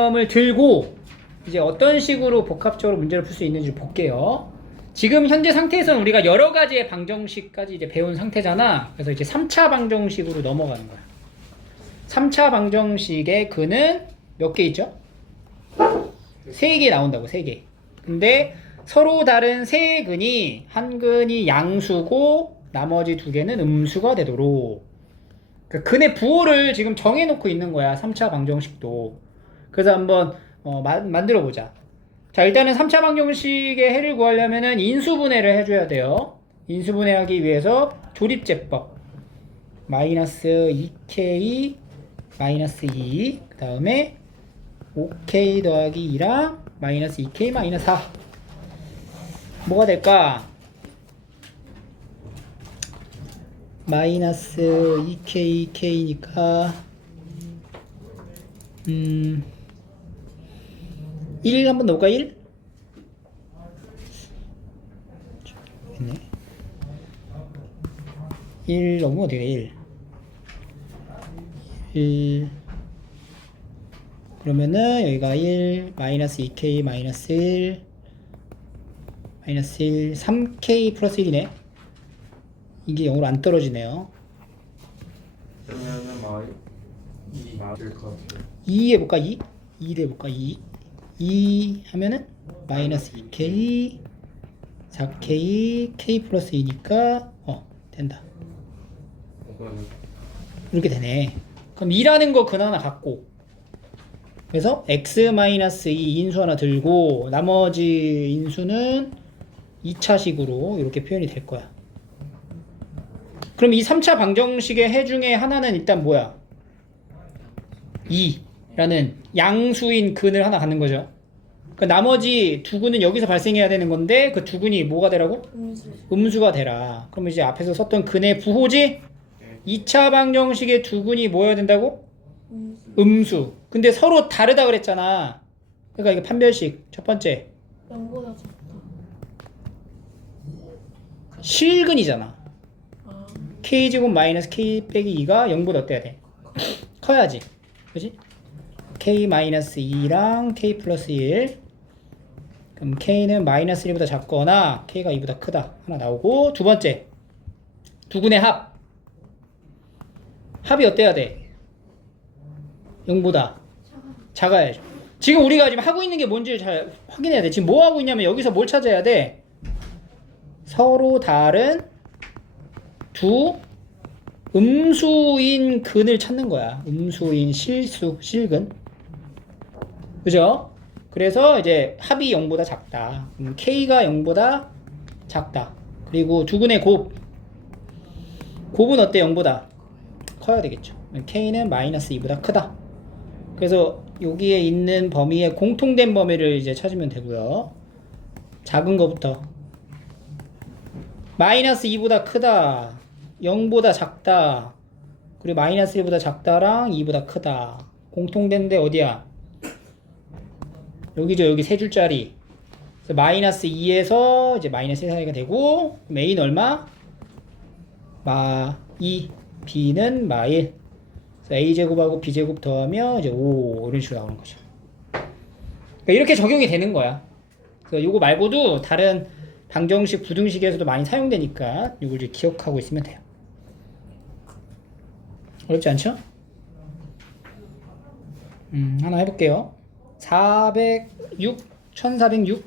을 들고 이제 어떤 식으로 복합적으로 문제를 풀 수 있는지 볼게요. 지금 현재 상태에서는 우리가 여러 가지의 방정식까지 이제 배운 상태잖아. 그래서 이제 3차 방정식으로 넘어가는 거야. 3차 방정식의 근은 몇 개 있죠? 3개 나온다고, 3개. 근데 서로 다른 세 근이 한 근이 양수고 나머지 두 개는 음수가 되도록 그 근의 부호를 지금 정해놓고 있는 거야. 3차 방정식도. 그래서 한번 만들어 보자. 자, 일단은 3차 방정식의 해를 구하려면은 인수분해를 해줘야 돼요. 인수분해하기 위해서 조립제법 마이너스 2k 마이너스 2, 그 다음에 5k 더하기 2랑 마이너스 2k 마이너스 4. 뭐가 될까? 마이너스 2k, k니까 1 한번 넣을까? 1? 있네. 1 넣으면 어떻게 돼? 1 그러면은 여기가 1 마이너스 2k 마이너스 1 마이너스 1 3k 플러스 1이네. 이게 0으로 안 떨어지네요. 그러면은 이 맞을 것 같아요. 2 해볼까? 2 해볼까? 2 하면은 마이너스 2k 4k k 플러스 2니까 된다. 이렇게 되네. 그럼 2라는 거 근 하나 갖고 그래서 x 마이너스 2 인수 하나 들고 나머지 인수는 2차식으로 이렇게 표현이 될 거야. 그럼 이 3차 방정식의 해 중에 하나는 일단 뭐야? 2라는 양수인 근을 하나 갖는 거죠. 그 나머지 두 근은 여기서 발생해야 되는 건데 그 두 근이 뭐가 되라고? 음수가 되라. 그럼 이제 앞에서 썼던 근의 부호지? 2차 방정식의 두 근이 뭐여야 된다고? 음수. 근데 서로 다르다 그랬잖아. 그러니까 이게 판별식 첫 번째 0보다 작다. 실근이잖아. k제곱 마이너스 k 빼기 2가 0보다 어때야 돼? 커야지. 그지? k 마이너스 2랑 k 플러스 1. 그럼 k는 마이너스 1보다 작거나 k가 2보다 크다. 하나 나오고 두 번째 두 근의 합. 합이 어때야 돼? 0보다 작아야죠. 지금 우리가 지금 하고 있는 게 뭔지 잘 확인해야 돼. 지금 뭐 하고 있냐면 여기서 뭘 찾아야 돼? 서로 다른 두 음수인 근을 찾는 거야. 음수인 실근. 그죠? 그래서 이제 합이 0보다 작다. k가 0보다 작다. 그리고 두 근의 곱은 어때? 0보다 커야 되겠죠. k는 마이너스 2보다 크다. 그래서 여기에 있는 범위의 공통된 범위를 이제 찾으면 되고요. 작은 거부터 마이너스 2보다 크다, 0보다 작다, 그리고 마이너스 1보다 작다랑 2보다 크다. 공통된데 어디야? 여기죠. 여기 세 줄짜리. 그래서 마이너스 2에서 이제 마이너스 1 사이가 되고 A는 얼마? 마 2, B는 마 1. A제곱하고 B제곱 더하면 이제 5 이런 식으로 나오는 거죠. 그러니까 이렇게 적용이 되는 거야. 그래서 요거 말고도 다른 방정식, 부등식에서도 많이 사용되니까 이걸 이제 기억하고 있으면 돼요. 어렵지 않죠? 하나 해볼게요. 406, 1406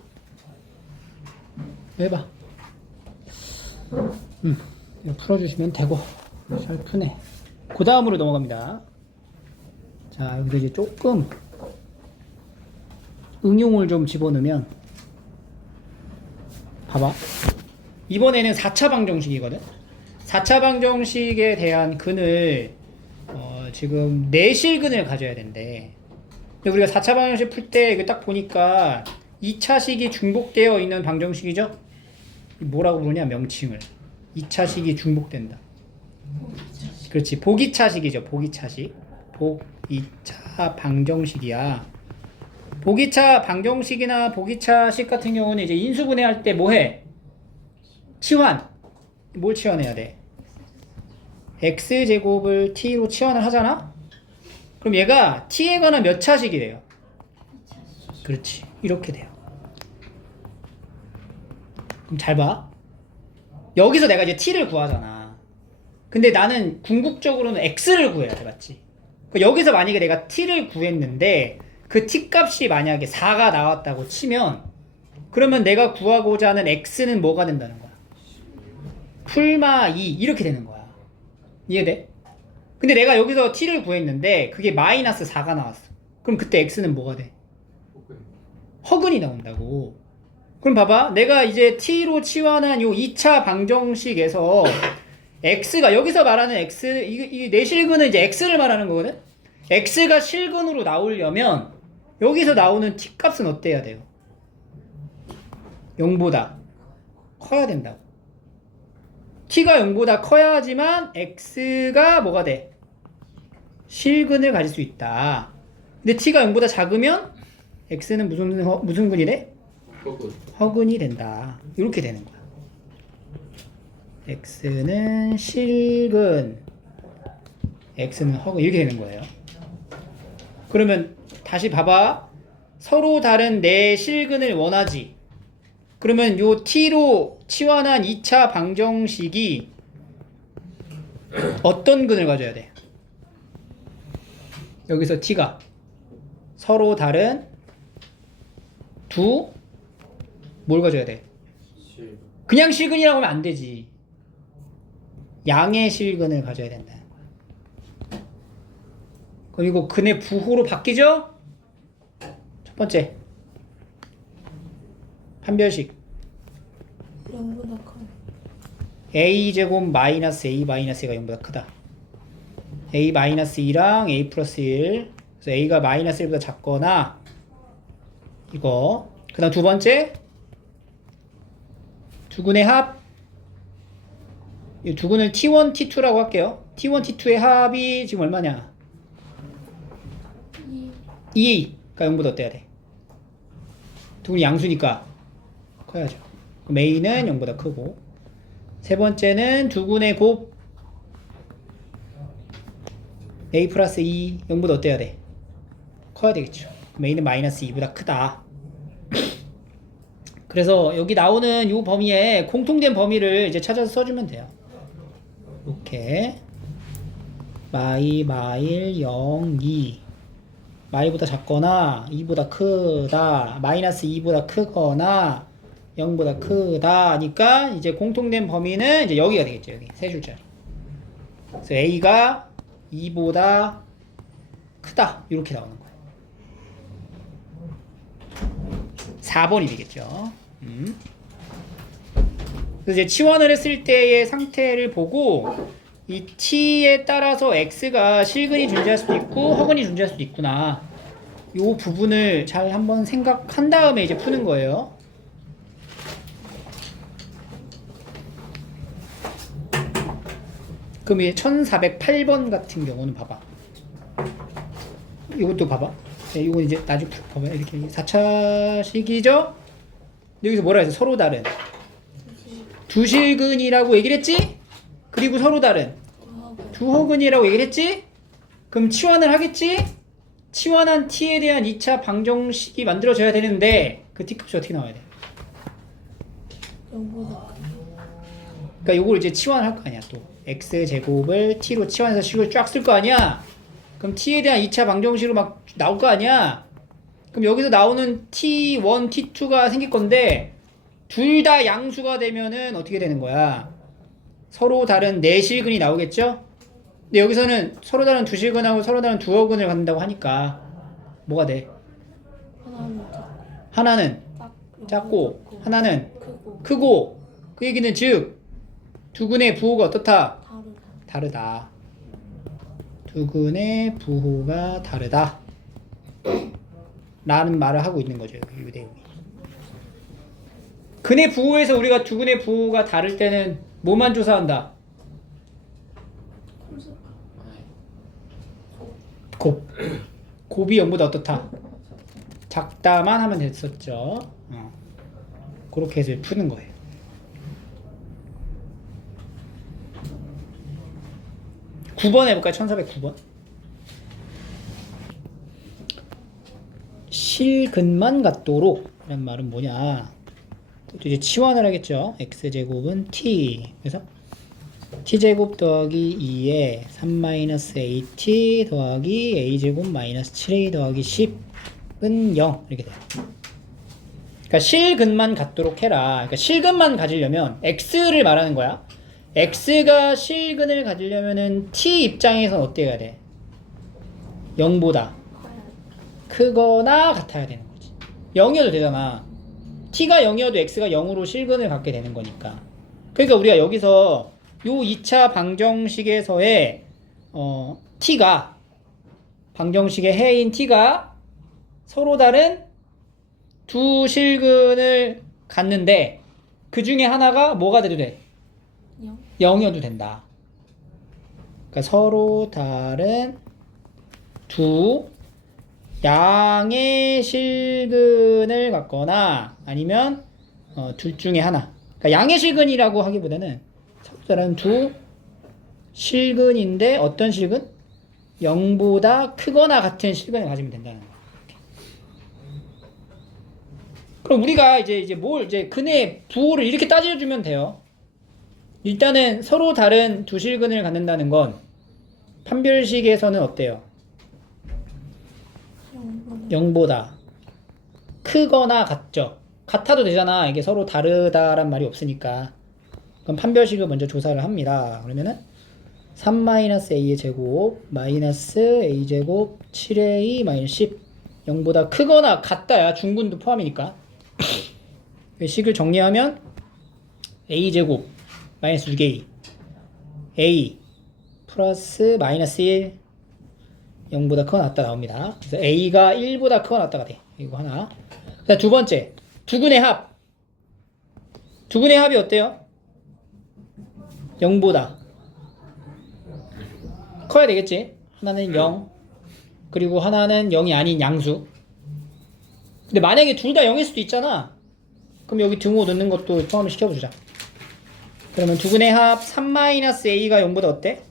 해봐. 이거 풀어주시면 되고 잘 푸네. 그 다음으로 넘어갑니다. 자, 여기서 이제 조금 응용을 좀 집어넣으면 봐봐. 이번에는 4차 방정식이거든. 4차 방정식에 대한 근을 지금 내실근을 가져야 된대. 근데 우리가 4차 방정식 풀 때 이거 딱 보니까 2차식이 중복되어 있는 방정식이죠. 뭐라고 부르냐? 명칭을. 2차식이 중복된다. 그렇지. 보기차식이죠. 보기차식. 보기차 방정식이야. 보기차 방정식이나 보기차식 같은 경우는 이제 인수분해할 때 뭐해? 치환. 뭘 치환해야 돼? x제곱을 t로 치환을 하잖아? 그럼 얘가 t에 관한 몇 차식이래요? 그렇지. 이렇게 돼요. 그럼 잘 봐. 여기서 내가 이제 t를 구하잖아. 근데 나는 궁극적으로는 x를 구해야 돼, 맞지? 여기서 만약에 내가 t를 구했는데 그 t 값이 만약에 4가 나왔다고 치면 그러면 내가 구하고자 하는 x는 뭐가 된다는 거야? 풀마 2 이렇게 되는 거야. 이해돼? 근데 내가 여기서 t를 구했는데 그게 마이너스 4가 나왔어. 그럼 그때 x는 뭐가 돼? 허근이 나온다고. 그럼 봐봐. 내가 이제 t로 치환한 요 2차 방정식에서 x가 여기서 말하는 x 이 내실근은 이제 x를 말하는 거거든. x가 실근으로 나오려면 여기서 나오는 t 값은 어때야 돼요? 0보다 커야 된다고. t가 0보다 커야 하지만 x가 뭐가 돼? 실근을 가질 수 있다. 근데 t가 0보다 작으면 x는 무슨 근이 돼? 허근이 된다. 이렇게 되는 거야. x는 실근, x는 허근 이렇게 되는 거예요. 그러면 다시 봐봐. 서로 다른 내 실근을 원하지. 그러면 요 t로 치환한 2차 방정식이 어떤 근을 가져야 돼? 여기서 t가 서로 다른 뭘 가져야 돼? 그냥 실근이라고 하면 안 되지. 양의 실근을 가져야 된다. 그럼 이거 근의 부호로 바뀌죠? 첫 번째 판별식 0보다 커. a제곱 마이너스 a 마이너스 a가 0보다 크다. a 마이너스 2랑 a 플러스 1. 그래서 a가 마이너스 1보다 작거나 이거. 그 다음 두 번째 두근의 합. 이 두근을 t1, t2라고 할게요. t1, t2의 합이 지금 얼마냐? 2가 0보다 어때야 돼? 두근이 양수니까 커야죠. 그럼 a는 0보다 크고. 세 번째는 두근의 곱 a 플러스 2 0보다 어때야 돼? 커야 되겠죠. 그럼 a는 마이너스 2보다 크다. 그래서 여기 나오는 이 범위에 공통된 범위를 이제 찾아서 써주면 돼요. 이렇게 마일 0, 2 마일보다 작거나 2보다 크다, 마이너스 2보다 크거나 0보다 크다니까 이제 공통된 범위는 이제 여기가 되겠죠. 여기 세 줄짜리. 그래서 a가 2보다 크다 이렇게 나오는 거예요. 4번이 되겠죠. 그래서 이제 치환을 했을 때의 상태를 보고 이 t에 따라서 x가 실근이 존재할 수도 있고 허근이 존재할 수도 있구나. 이 부분을 잘 한번 생각한 다음에 이제 푸는 거예요. 그럼 이 1408번 같은 경우는 봐봐. 이것도 봐봐. 네, 이건 이제 나중에 봐봐. 이렇게 4차식이죠? 여기서 뭐라 해서 서로 다른 두 실근이라고 얘기를 했지? 그리고 서로 다른 두 허근이라고 얘기를 했지? 그럼 치환을 하겠지? 치환한 t에 대한 2차 방정식이 만들어져야 되는데 그 t값이 어떻게 나와야 돼? 0보다 커. 그러니까 요걸 이제 치환을 할 거 아니야. 또 x제곱을 t로 치환해서 식을 쫙 쓸 거 아니야? 그럼 t에 대한 2차 방정식으로 막 나올 거 아니야? 그럼 여기서 나오는 t1, t2가 생길 건데 둘 다 양수가 되면은 어떻게 되는 거야? 서로 다른 네 실근이 나오겠죠? 근데 여기서는 서로 다른 두 실근하고 서로 다른 두 허근을 갖는다고 하니까 뭐가 돼? 하나는 하나는 작고, 작고 하나는 크고 크고. 그 얘기는 즉 두근의 부호가 어떻다? 다르다. 다르다. 두근의 부호가 다르다 라는 말을 하고 있는 거죠. 이 내용이. 근의 부호에서 우리가 두근의 부호가 다를 때는 뭐만 조사한다? 곱. 곱이 0보다 어떻다? 작다만 하면 됐었죠. 그렇게 해서 푸는 거예요. (9번) 해볼까요? 1409번. 실근만 같도록 라는 말은 뭐냐? 또 이제 치환을 하겠죠. x제곱은 t. 그래서 t제곱 더하기 2에 3-at 더하기 a제곱 마이너스 7a 더하기 10은 0 이렇게 돼요. 그러니까 실근만 같도록 해라. 그러니까 실근만 가지려면 x를 말하는 거야. x가 실근을 가지려면은 t 입장에선 어떻게 해야 돼? 0보다 크거나 같아야 되는 거지. 0이어도 되잖아. t가 0이어도 x가 0으로 실근을 갖게 되는 거니까. 그러니까 우리가 여기서 요 2차 방정식에서의 t가 방정식의 해인 t가 서로 다른 두 실근을 갖는데 그 중에 하나가 뭐가 돼도 돼? 0이어도 된다. 그러니까 서로 다른 두 양의 실근을 갖거나 아니면 둘 중에 하나. 그러니까 양의 실근이라고 하기보다는 서로 다른 두 실근인데 어떤 실근? 0보다 크거나 같은 실근을 가지면 된다는 거야. 그럼 우리가 이제 뭘 이제 근의 부호를 이렇게 따져주면 돼요. 일단은 서로 다른 두 실근을 갖는다는 건 판별식에서는 어때요? 0보다 크거나 같죠. 같아도 되잖아. 이게 서로 다르다란 말이 없으니까. 그럼 판별식을 먼저 조사를 합니다. 그러면은 3-a의 제곱 마이너스 a제곱 7a 마이너스 10 0보다 크거나 같다야. 중근도 포함이니까. 식을 정리하면 a제곱 마이너스 6a a 플러스 마이너스 1 0보다 크거나 같다 나옵니다. 그래서 a가 1보다 크거나 같다가 돼. 이거 하나. 자, 두 번째 두근의 합. 두근의 합이 어때요? 0보다 커야 되겠지. 하나는 0 그리고 하나는 0이 아닌 양수. 근데 만약에 둘 다 0일 수도 있잖아. 그럼 여기 등호 넣는 것도 포함을 시켜보자. 그러면 두근의 합 3-a가 0보다 어때?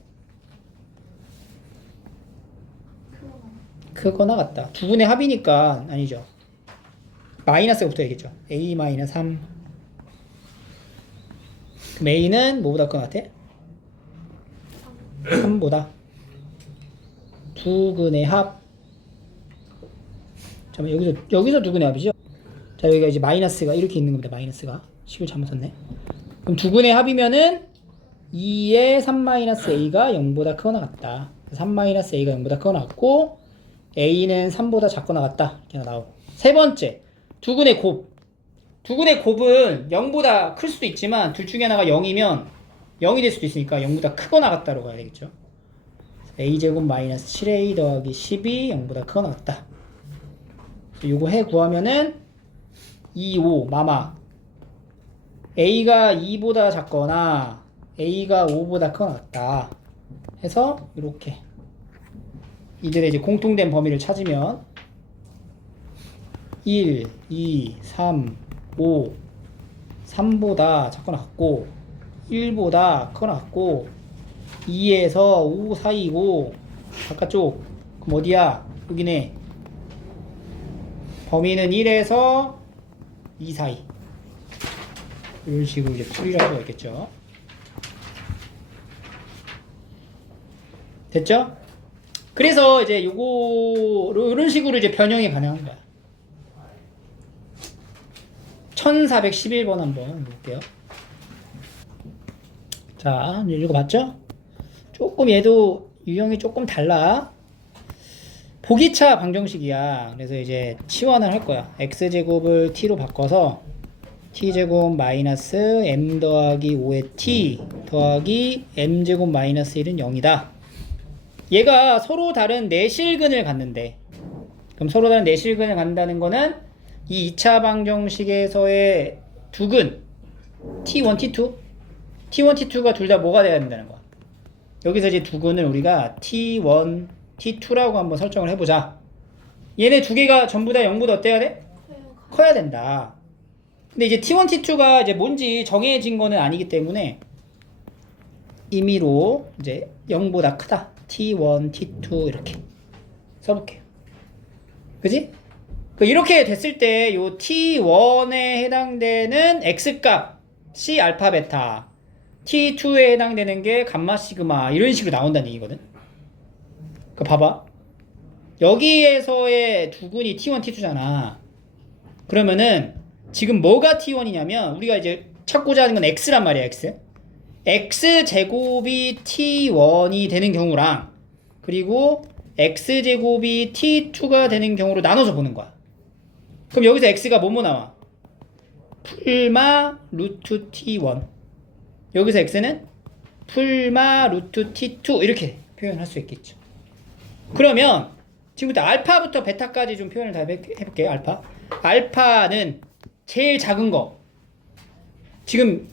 크거나 같다. 두근의 합이니까 아니죠. 마이너스가 붙어야겠죠. a-3 그럼 a는 뭐보다 크거나 같아? 3보다. 두근의 합. 잠깐만 여기서 두근의 합이죠? 자, 여기가 이제 마이너스가 이렇게 있는 겁니다. 마이너스가 식을 잘못 썼네. 그럼 두근의 합이면은 2의 3-a가 0보다 크거나 같다. 3-a가 0보다 크거나 같고 a는 3보다 작거나 같다. 이렇게 나오고. 세 번째 두근의 곱. 두근의 곱은 0보다 클 수도 있지만 둘 중에 하나가 0이면 0이 될 수도 있으니까 0보다 크거나 같다로 가야 되겠죠. a제곱 마이너스 7a 더하기 10이 0보다 크거나 같다. 요거 해 구하면은 2, 5 마마 a가 2보다 작거나 a가 5보다 크거나 같다 해서 이렇게 이들의 이제 공통된 범위를 찾으면 1, 2, 3, 5 3보다 작거나 같고 1보다 크거나 같고 2에서 5 사이고 바깥쪽 그럼 어디야? 여기네. 범위는 1에서 2 사이. 이런 식으로 이제 풀이를 할 수가 있겠죠. 됐죠? 그래서 이제 요거 이런 식으로 이제 변형이 가능한 거야. 1411번 한번 볼게요. 자, 읽어봤죠? 조금 얘도 유형이 조금 달라. 보기차 방정식이야. 그래서 이제 치환을 할 거야. x제곱을 t로 바꿔서 t제곱 마이너스 m 더하기 5의 t 더하기 m제곱 마이너스 1은 0이다. 얘가 서로 다른 내실근을 갖는데, 그럼 서로 다른 내실근을 갖는다는 거는 이 2차 방정식에서의 두근 t1, t2 t1, t2가 둘 다 뭐가 돼야 된다는 거야. 여기서 이제 두근을 우리가 t1, t2라고 한번 설정을 해보자. 얘네 두 개가 전부 다 0보다 어때야 돼? 커야 된다. 근데 이제 t1, t2가 이제 뭔지 정해진 거는 아니기 때문에 임의로 이제 0보다 크다. t1, t2 이렇게 써볼게요. 그지? 이렇게 됐을 때 요 T1에 해당되는 X값이 알파 베타, T2에 해당되는 게 감마 시그마 이런 식으로 나온다는 얘기거든. 봐봐. 여기에서의 두근이 T1, T2잖아. 그러면은 지금 뭐가 T1이냐면 우리가 이제 찾고자 하는 건 X란 말이야, X. X제곱이 T1이 되는 경우랑 그리고 X제곱이 T2가 되는 경우로 나눠서 보는 거야. 그럼 여기서 X가 뭐뭐 나와? 풀마 루트 T1. 여기서 X는 풀마 루트 T2 이렇게 표현할 수 있겠죠. 그러면 지금부터 알파부터 베타까지 좀 표현을 다 해볼게요. 알파는 제일 작은 거. 지금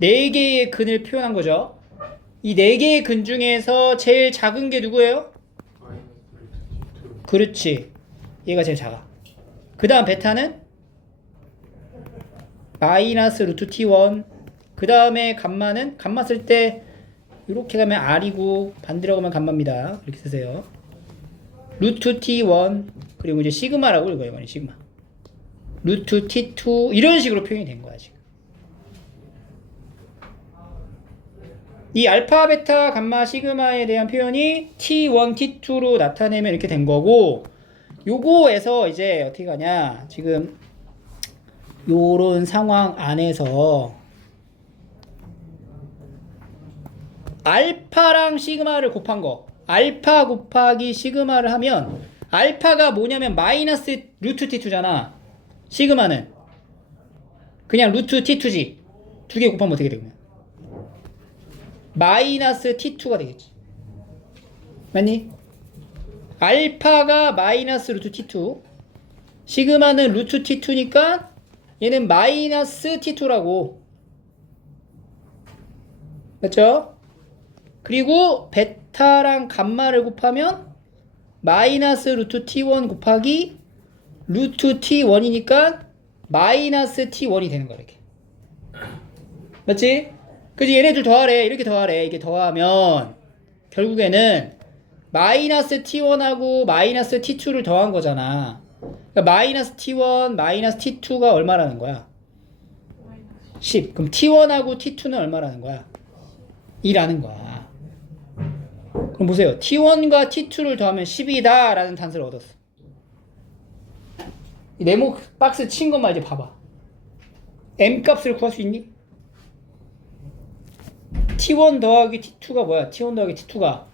4개의 근을 표현한 거죠. 이 4개의 근 중에서 제일 작은 게 누구예요? 그렇지. 얘가 제일 작아. 그 다음 베타는 마이너스 루트 T1. 그 다음에 감마는 감마 쓸 때 이렇게 가면 R이고 반대로 가면 감마입니다. 이렇게 쓰세요. 루트 T1 그리고 이제 시그마라고 읽어요. 시그마. 루트 T2 이런 식으로 표현이 된 거야 지금. 이 알파, 베타, 감마, 시그마에 대한 표현이 T1, T2로 나타내면 이렇게 된 거고 요거에서 이제 어떻게 가냐 지금 요런 상황 안에서 알파랑 시그마를 곱한 거 알파 곱하기 시그마를 하면 알파가 뭐냐면 마이너스 루트 T2잖아. 시그마는 그냥 루트 T2지. 두 개 곱하면 어떻게 되면 마이너스 T2가 되겠지. 맞니? 알파가 마이너스 루트 T2 시그마는 루트 T2니까 얘는 마이너스 T2라고. 맞죠? 그리고 베타랑 감마를 곱하면 마이너스 루트 T1 곱하기 루트 T1이니까 마이너스 T1이 되는 거야 이렇게. 맞지? 그지? 얘네들 더하래. 이렇게 더하래. 이게 더하면 결국에는 마이너스 T1하고 마이너스 T2를 더한 거잖아. 그러니까 마이너스 T1, 마이너스 T2가 얼마라는 거야? 10. 그럼 T1하고 T2는 얼마라는 거야? 2라는 거야. 그럼 보세요. T1과 T2를 더하면 10이다 라는 단서를 얻었어. 이 네모 박스 친 것만 이제 봐봐. M 값을 구할 수 있니? T1 더하기 T2가 뭐야? T1 더하기 T2가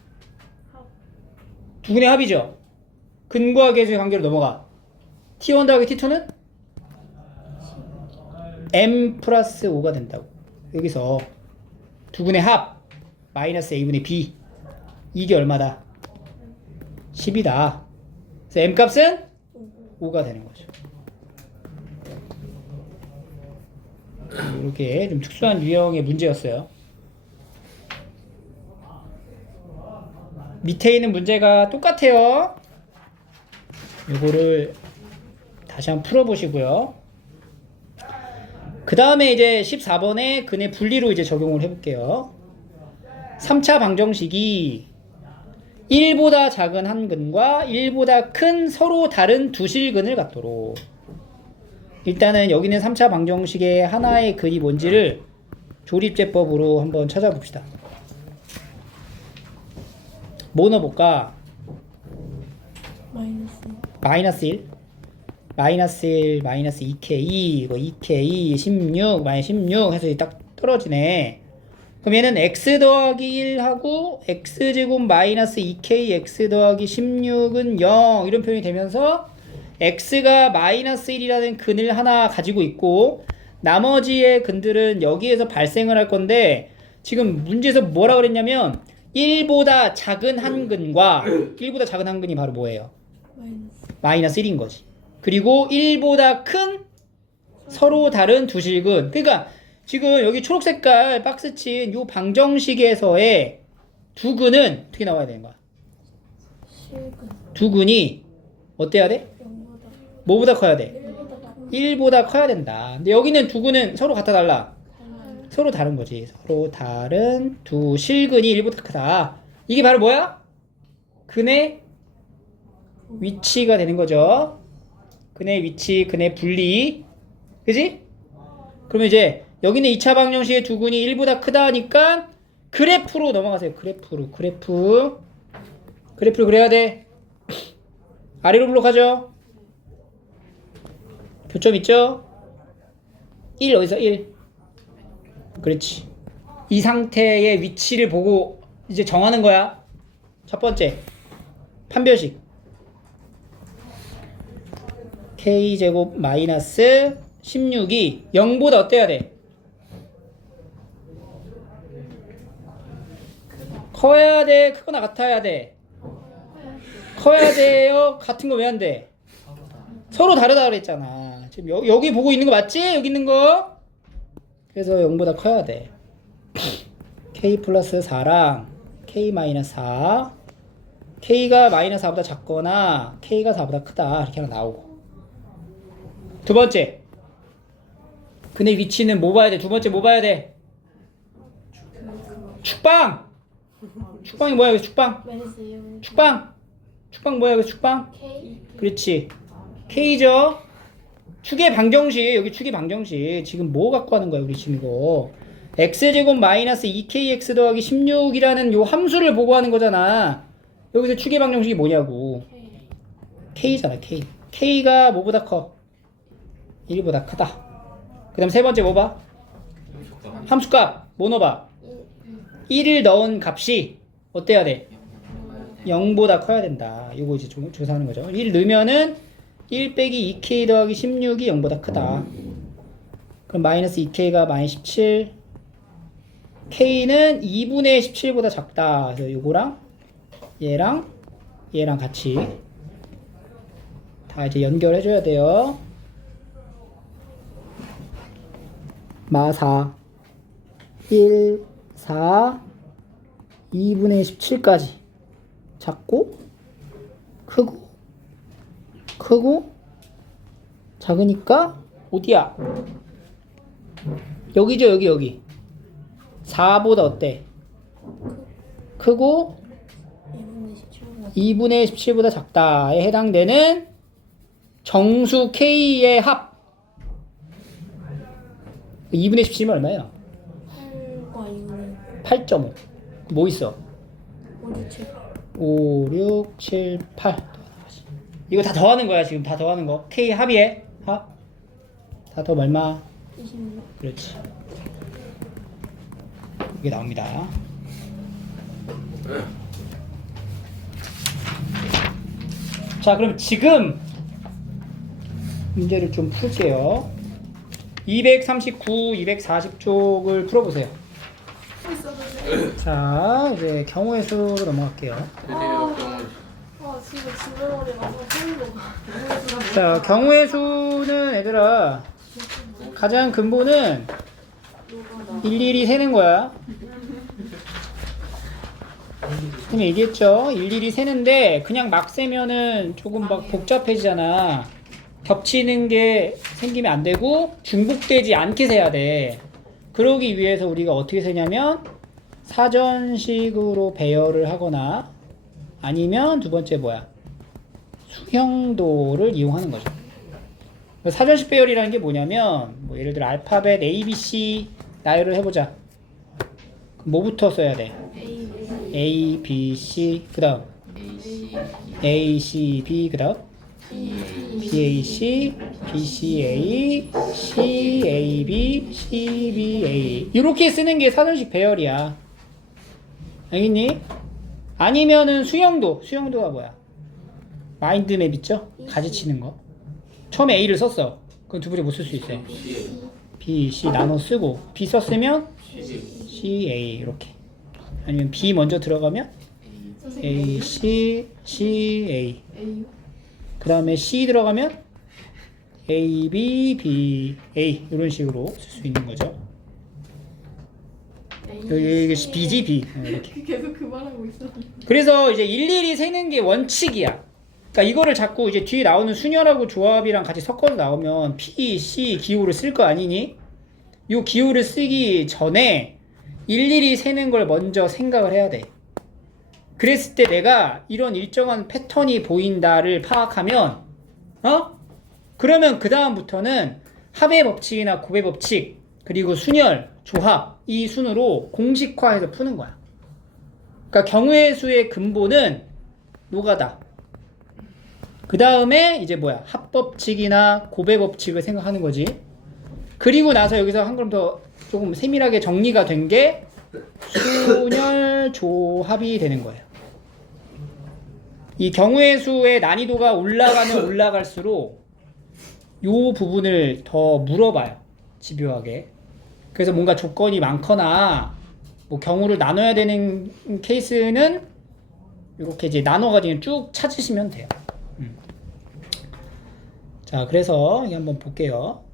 두 근의 합이죠? 근과 계수의 관계로 넘어가. T1 더하기 T2는 M 플러스 5가 된다고. 여기서 두 근의 합 마이너스 A분의 B 이게 얼마다? 10이다. 그래서 M 값은 5가 되는 거죠. 이렇게 좀 특수한 유형의 문제였어요. 밑에 있는 문제가 똑같아요. 이거를 다시 한번 풀어보시고요. 그 다음에 이제 14번에 근의 분리로 이제 적용을 해볼게요. 3차 방정식이 1보다 작은 한 근과 1보다 큰 서로 다른 두 실근을 갖도록. 일단은 여기는 3차 방정식의 하나의 근이 뭔지를 조립제법으로 한번 찾아봅시다. 뭐 넣어볼까? 마이너스 1 마이너스 1 마이너스 2K 이거 2K 16 마이너스 16 해서 딱 떨어지네. 그럼 얘는 x 더하기 1하고 x제곱 마이너스 2k x 더하기 16은 0 이런 표현이 되면서 x가 마이너스 1이라는 근을 하나 가지고 있고 나머지의 근들은 여기에서 발생을 할 건데 지금 문제에서 뭐라 그랬냐면 1보다 작은 한 근과 1보다 작은 한 근이 바로 뭐예요? 마이너스 1인 거지. 그리고 1보다 큰 서로 다른 두 실근. 그러니까 지금 여기 초록색깔 박스 친 요 방정식에서의 두 근은 어떻게 나와야 되는 거야? 두 근이 어때야 돼? 뭐보다 커야 돼? 1보다 커야 된다. 근데 여기는 두 근은 서로 같아 달라? 서로 다른 거지. 서로 다른 두 실근이 1보다 크다. 이게 바로 뭐야? 근의 위치가 되는 거죠. 근의 위치, 근의 분리. 그지? 그러면 이제 여기는 2차 방정식의 두근이 1보다 크다 하니까 그래프로 넘어가세요. 그래프로. 그래프를 그려야 돼. 아래로 블록하죠. 교점 있죠? 1 어디서 1. 그렇지. 이 상태의 위치를 보고 이제 정하는 거야. 첫 번째 판별식 k제곱 마이너스 16이 0보다 어때야 돼? 커야 돼? 크거나 같아야 돼? 커야 돼요? 같은 거 왜 안 돼? 서로 다르다 그랬잖아. 지금 여기 보고 있는 거 맞지? 여기 있는 거? 그래서 0보다 커야 돼. k 플러스 4랑 k 마이너스 4 k가 마이너스 4보다 작거나 k가 4보다 크다 이렇게 하나 나오고 두 번째 근의 위치는 뭐 봐야 돼? 두 번째 뭐 봐야 돼? 축방! 축방이 뭐야? 여기 축방? 멜스요. 축방 뭐야? 여기 축방? K. 그렇지 k죠? 축의 방정식 여기 축의 방정식 지금 뭐 갖고 하는 거야 우리 지금 이거 x제곱 마이너스 2kx 더하기 16이라는 요 함수를 보고 하는 거잖아. 여기서 축의 방정식이 뭐냐고. k잖아 k. k가 뭐보다 커? 1보다 크다. 그 다음 세 번째 뭐 봐? 함수값 뭐 넣어봐? 1을 넣은 값이 어때야 돼? 0보다 커야 된다. 요거 이제 조사하는 거죠. 1 넣으면은 1 빼기 2k 더하기 16이 0보다 크다. 그럼 마이너스 2k가 마이너스 17 k는 2분의 17보다 작다. 그래서 요거랑 얘랑 같이 다 이제 연결해줘야 돼요. 마4 1 4 2분의 17까지 작고 크고 작으니까 어디야? 여기죠 여기 4보다 어때? 크고 2분의 17보다 작다에 해당되는 정수 K의 합 2분의 17은 얼마야? 8과 6은 8.5 뭐 있어? 5, 6, 7, 5, 6, 7, 8 이거 다 더하는 거야 지금 다 더하는 거 K 합이에 합 다 더하면 얼마? 26. 그렇지 이게 나옵니다. 자 그럼 지금 문제를 좀 풀게요. 239, 240쪽을 풀어보세요. 자 이제 경우의 수로 넘어갈게요. 지금 지느러리 가서 소리가. 자 경우의 수는 얘들아 가장 근본은 일일이 세는 거야. 그냥 얘기했죠. 일일이 세는데 그냥 막 세면은 조금 막 복잡해지잖아. 겹치는 게 생기면 안 되고 중복되지 않게 세야 돼. 그러기 위해서 우리가 어떻게 세냐면 사전식으로 배열을 하거나 아니면 두 번째 뭐야? 수형도를 이용하는 거죠. 사전식 배열이라는 게 뭐냐면 뭐 예를 들어 알파벳 A, B, C 나열을 해보자. 뭐부터 써야 돼? A, B, C 그 다음 A, C, B 그 다음 B, A, C, B, C, A, C, A, B, C, B, A 이렇게 쓰는 게 사전식 배열이야. 알겠니? 아니면은 수형도가 뭐야? 마인드맵 있죠? 가지치는 거. 처음에 A를 썼어. 그럼 두 번째 못 쓸 수 있어요. B, C 나눠 쓰고 B 썼으면 C, A 이렇게. 아니면 B 먼저 들어가면 A, C, C, A. 그 다음에 C 들어가면 A, B, B, A 이런 식으로 쓸 수 있는 거죠. 여기 B지 B 이렇게. 계속 그 말하고 있어. 그래서 이제 일일이 세는 게 원칙이야. 그러니까 이거를 자꾸 이제 뒤에 나오는 순열하고 조합이랑 같이 섞어서 나오면 P, C 기호를 쓸 거 아니니? 이 기호를 쓰기 전에 일일이 세는 걸 먼저 생각을 해야 돼. 그랬을 때 내가 이런 일정한 패턴이 보인다를 파악하면 그러면 그 다음부터는 합의 법칙이나 곱의 법칙 그리고 순열, 조합 이 순으로 공식화해서 푸는 거야. 그러니까 경우의 수의 근본은 노가다. 그 다음에 이제 뭐야 합법칙이나 곱의 법칙을 생각하는 거지. 그리고 나서 여기서 한 걸음 더 조금 세밀하게 정리가 된 게 순열 조합이 되는 거예요. 이 경우의 수의 난이도가 올라가면 올라갈수록 요 부분을 더 물어봐요. 집요하게. 그래서 뭔가 조건이 많거나 뭐 경우를 나눠야 되는 케이스는 이렇게 이제 나눠가지고 쭉 찾으시면 돼요. 자, 그래서 이거 한번 볼게요.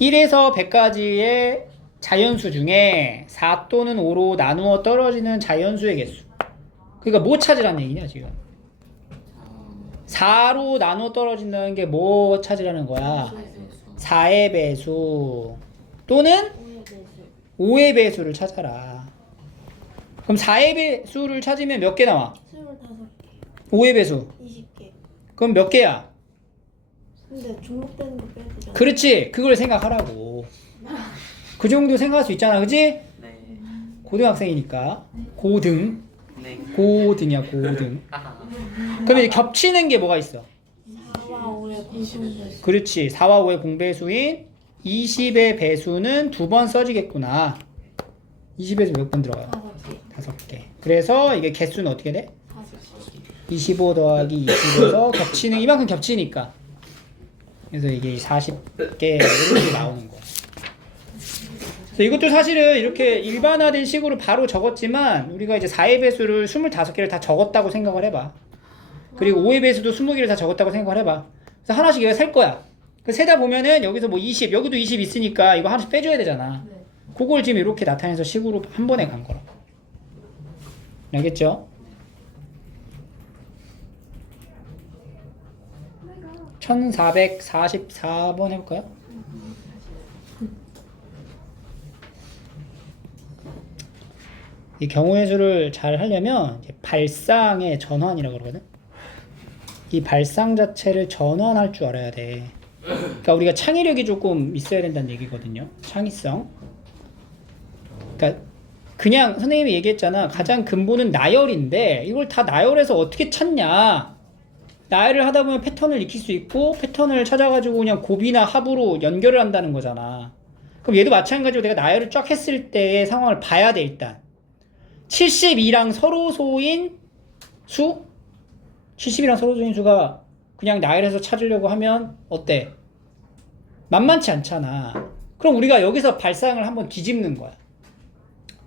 1에서 100까지의 자연수 중에 4 또는 5로 나누어 떨어지는 자연수의 개수. 그러니까 뭐 찾으라는 얘기냐 지금. 4로 나누어 떨어진다는 게 뭐 찾으라는 거야? 4의 배수 또는 5의 배수를 찾아라. 그럼 4의 배수를 찾으면 몇 개 나와? 25개. 5의 배수. 20개. 그럼 몇 개야? 근데 중복되는 거 빼야 되잖아. 그렇지. 그걸 생각하라고. 그 정도 생각할 수 있잖아. 그지? 네. 고등학생이니까. 고등. 네. 고등이야, 고등. 그럼 이제 겹치는 게 뭐가 있어? 4와 5의 공통배수. 그렇지. 4와 5의 공배수인 20의 배수는 두 번 써지겠구나. 20에서 몇 번 들어가요? 5개. 5개. 그래서 이게 개수는 어떻게 돼? 5개. 25 더하기 20에서 겹치는 이만큼 겹치니까. 그래서 이게 40개 이렇게 나오는 거야. 그래서 이것도 사실은 이렇게 일반화된 식으로 바로 적었지만 우리가 이제 4의 배수를 25개를 다 적었다고 생각을 해봐. 그리고 5의 배수도 20개를 다 적었다고 생각을 해봐. 그래서 하나씩 얘가 셀 거야. 그 세다 보면은 여기서 뭐 20, 여기도 20 있으니까 이거 하나씩 빼줘야 되잖아. 네. 그걸 지금 이렇게 나타내서 식으로 한 번에 간 거라고. 알겠죠? (1444번) 해볼까요? 이 경우의 수를 잘 하려면 이제 발상의 전환이라고 그러거든. 이 발상 자체를 전환할 줄 알아야 돼. 그러니까 우리가 창의력이 조금 있어야 된다는 얘기거든요. 창의성. 그러니까 그냥 선생님이 얘기했잖아. 가장 근본은 나열인데 이걸 다 나열해서 어떻게 찾냐. 나열을 하다 보면 패턴을 익힐 수 있고 패턴을 찾아가지고 그냥 곱이나 합으로 연결을 한다는 거잖아. 그럼 얘도 마찬가지로 내가 나열을 쫙 했을 때의 상황을 봐야 돼 일단. 72랑 서로소인 수? 70이랑 서로소인 수가 그냥 나열해서 찾으려고 하면 어때? 만만치 않잖아. 그럼 우리가 여기서 발상을 한번 뒤집는 거야.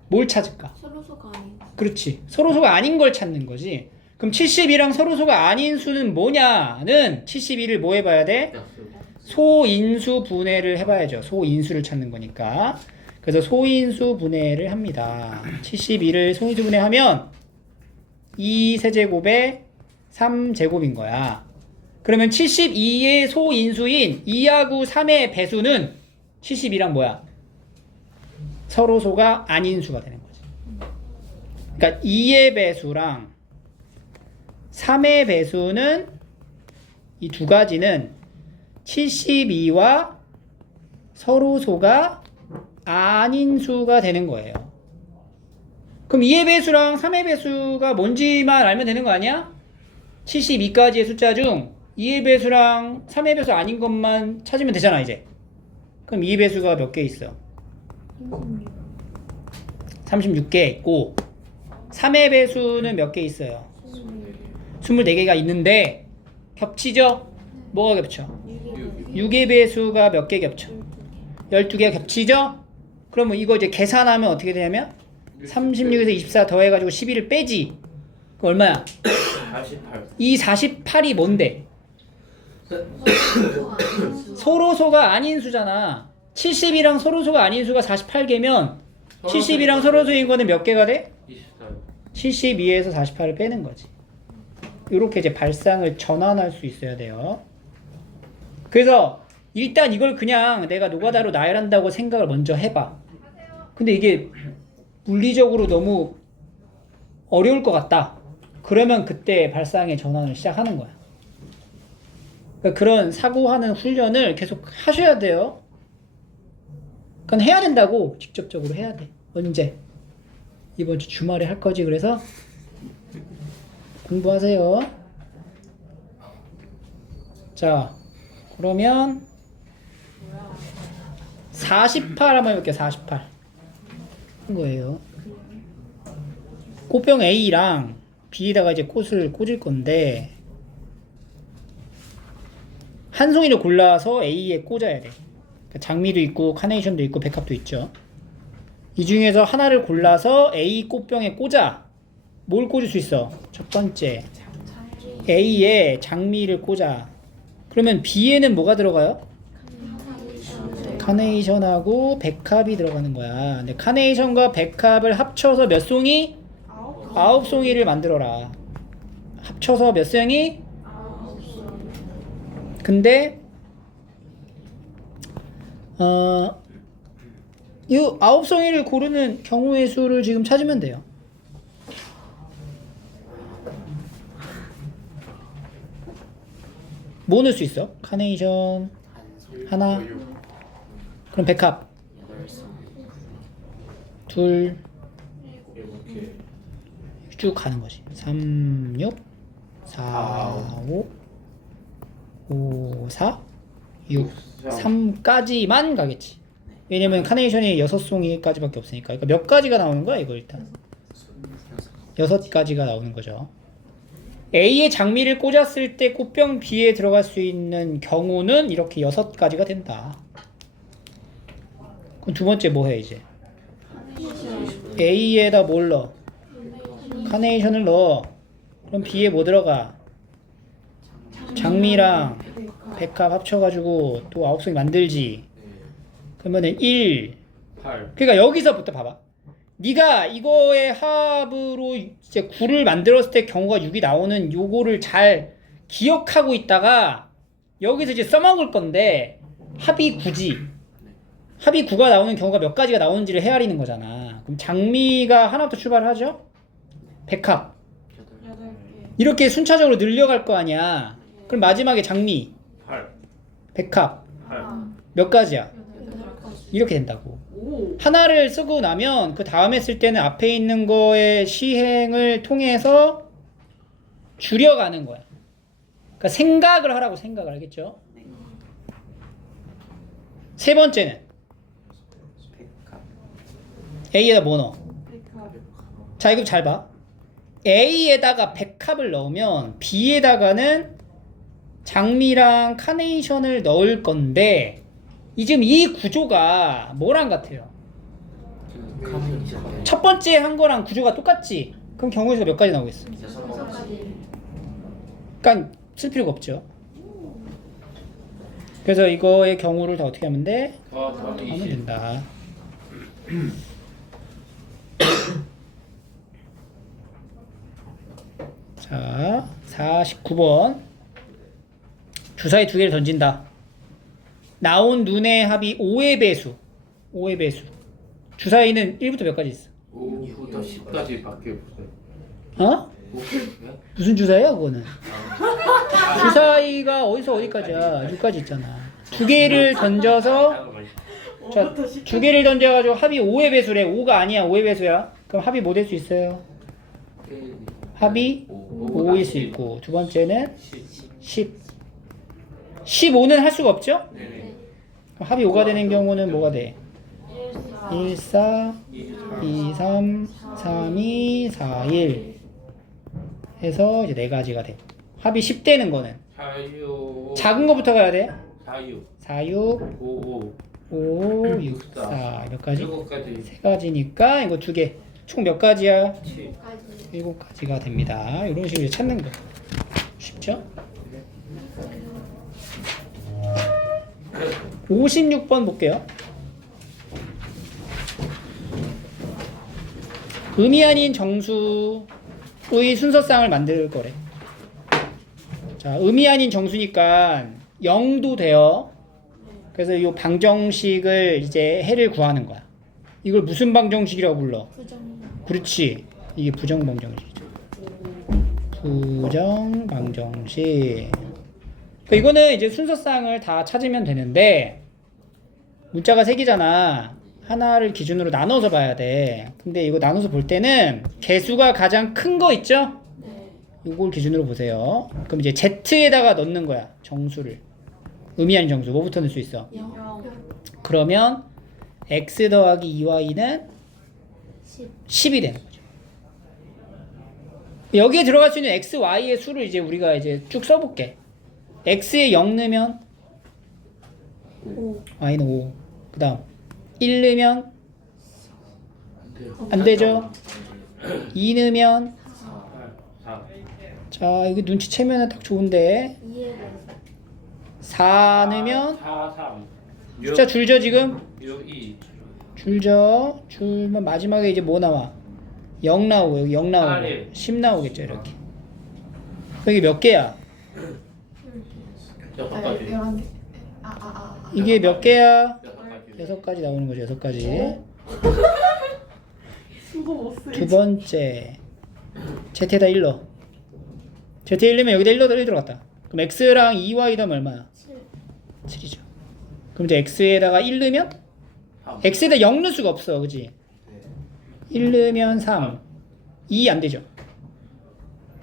뭘 찾을까? 서로소가 아닌. 그렇지. 서로소가 아닌 걸 찾는 거지. 그럼 72랑 서로소가 아닌 수는 뭐냐는 72를 뭐 해봐야 돼? 소인수 분해를 해봐야죠. 소인수를 찾는 거니까. 그래서 소인수 분해를 합니다. 72를 소인수 분해하면 2세제곱에 3제곱인 거야. 그러면 72의 소인수인 2하고 3의 배수는 72랑 뭐야? 서로소가 아닌 수가 되는 거지. 그러니까 2의 배수랑 3의 배수는 이 두 가지는 72와 서로소가 아닌 수가 되는 거예요. 그럼 2의 배수랑 3의 배수가 뭔지만 알면 되는 거 아니야? 72까지의 숫자 중 2의 배수랑 3의 배수 아닌 것만 찾으면 되잖아 이제. 그럼 2의 배수가 몇 개 있어? 36개 있고 3의 배수는 몇 개 있어요? 24개가 있는데 겹치죠? 뭐가 겹쳐? 6의 배수가 몇 개 겹쳐? 12개가 겹치죠? 그러면 이거 이제 계산하면 어떻게 되냐면 36에서 24 더해가지고 11을 빼지. 그럼 얼마야? 48. 이 48이 뭔데? 서로소가 아닌 수잖아. 70이랑 서로소가 아닌 수가 48개면 70이랑 서로소인 거는 몇 개가 돼? 24. 72에서 48을 빼는 거지. 이렇게 이제 발상을 전환할 수 있어야 돼요. 그래서 일단 이걸 그냥 내가 노가다로 나열한다고 생각을 먼저 해봐. 근데 이게 물리적으로 너무 어려울 것 같다. 그러면 그때 발상의 전환을 시작하는 거야. 그러니까 그런 사고하는 훈련을 계속 하셔야 돼요. 그건 해야 된다고. 직접적으로 해야 돼. 언제? 이번 주 주말에 할 거지. 그래서 공부하세요. 자, 그러면 48 한번 해볼게요. 48 거예요. 꽃병 A랑 B에다가 이제 꽃을 꽂을 건데 한 송이를 골라서 A에 꽂아야 돼. 그러니까 장미도 있고 카네이션도 있고 백합도 있죠. 이 중에서 하나를 골라서 A 꽃병에 꽂아. 뭘 꽂을 수 있어? 첫 번째 A에 장미를 꽂아. 그러면 B에는 뭐가 들어가요? 카네이션하고 백합이 들어가는 거야. 근데 카네이션과 백합을 합쳐서 몇 송이? 9송이를 만들어라. 합쳐서 몇 송이? 근데 이 9송이를 고르는 경우의 수를 지금 찾으면 돼요. 뭐 넣을 수 있어? 카네이션 하나, 그럼 백합 둘, 쭉 가는 거지. 3, 6, 4, 5, 5, 4, 6, 3까지만 가겠지. 왜냐면 카네이션이 6송이까지밖에 없으니까. 그러니까 몇 가지가 나오는 거야 이거 일단? 6가지가 나오는 거죠. A에 장미를 꽂았을 때 꽃병 B에 들어갈 수 있는 경우는 이렇게 6가지가 된다. 그럼 두 번째 뭐 해 이제? A에다 뭘 넣어? 카네이션을 넣어. 그럼 B에 뭐 들어가? 장미랑 백합 합쳐가지고 또 9송이 만들지. 그러면은 1 8 그러니까 여기서부터 봐봐. 네가 이거의 합으로 이제 9를 만들었을 때 경우가 6이 나오는 요거를 잘 기억하고 있다가 여기서 이제 써먹을 건데 합이 9지. 합이 9가 나오는 경우가 몇 가지가 나오는지를 헤아리는 거잖아. 그럼 장미가 하나부터 출발하죠? 백합. 이렇게 순차적으로 늘려갈 거 아니야. 그럼 마지막에 장미, 8 백합 8 몇 가지야? 이렇게 된다고. 하나를 쓰고 나면 그 다음에 쓸 때는 앞에 있는 거의 시행을 통해서 줄여가는 거야. 그러니까 생각을 하라고. 생각을. 알겠죠? 세 번째는 A에다 뭐 넣어? 자, 이거 잘 봐. A에다가 백합을 넣으면 B에다가는 장미랑 카네이션을 넣을 건데 지금 이 구조가 뭐랑 같아요? 첫 번째 한 거랑 구조가 똑같지? 그럼 경우에서 몇 가지 나오겠어? 그러니까 쓸 필요가 없죠. 그래서 이거의 경우를 다 어떻게 하면 돼? 하면 된다. 자, 49번. 주사위 두 개를 던진다. 나온 눈의 합이 5의 배수. 5의 배수. 주사위는 1부터 몇 가지 있어? 5부터 10까지 바뀌어 보세요. 어? 무슨 주사위야 그거는? 주사위가 어디서 어디까지야? 6까지 있잖아. 두 개를 던져서 자, 두 개를 던져가지고 합이 5의 배수래. 5가 아니야. 5의 배수야. 그럼 합이 뭐 될 수 있어요? 합이 5일 수 있고, 두 번째는 10. 15는 할 수가 없죠? 그럼 합이 5가 되는 경우는 뭐가 돼? 1, 4, 2, 3, 3, 2, 4, 1 해서 이제 4가지가 돼. 합이 10 되는 거는 4 6 작은 거부터 가야 돼. 4 6 4, 6, 5 5, 6, 4 몇 가지? 7까지 3가지니까 이거 두 개. 총 몇 가지야? 7 7가지가 됩니다. 이런 식으로 찾는 거. 쉽죠? 56번 볼게요. 음이 아닌 정수의 순서쌍을 만들 거래. 자, 음이 아닌 정수니까 0도 돼요. 그래서 이 방정식을 이제 해를 구하는 거야. 이걸 무슨 방정식이라고 불러? 그렇지. 이게 부정 방정식이죠. 부정 방정식. 그러니까 이거는 이제 순서상을 다 찾으면 되는데 문자가 3개잖아. 하나를 기준으로 나눠서 봐야 돼. 근데 이거 나눠서 볼 때는 개수가 가장 큰 거 있죠? 네. 이걸 기준으로 보세요. 그럼 이제 Z에다가 넣는 거야. 정수를. 의미 아닌 정수. 뭐부터 넣을 수 있어? 0. 그러면 X 더하기 2Y는 10. 10이 되는 거죠. 여기에 들어갈 수 있는 X, Y의 수를 이제 우리가 이제 쭉 써볼게. X에 0 넣으면 5. Y는 5. 그 다음 1 넣으면 안 돼요. 안 되죠? 2 넣으면 4. 자 이거 눈치채면 딱 좋은데 2에 4 넣으면 4, 3. 숫자 줄죠 지금? 6, 2. 줄죠? 줄면 마지막에 이제 뭐 나와? 0 나오고 여기 0 나오고 8일. 10 나오겠죠 이렇게. 여기 몇 개야? 6가지. 11개. 이게 몇 개야? 6가지. 6가지 나오는 거죠 6가지. 수고 못 쓰. 두 번째 Z에다 1 넣어. Z에 1 넣으면 여기다 1 들어갔다. 그럼 X랑 2Y 더하면 얼마야? 7. 7이죠. 그럼 이제 X에다가 1 넣으면 3. X에다 0 넣을 수가 없어 그지? 1 넣으면 3 2 안 되죠?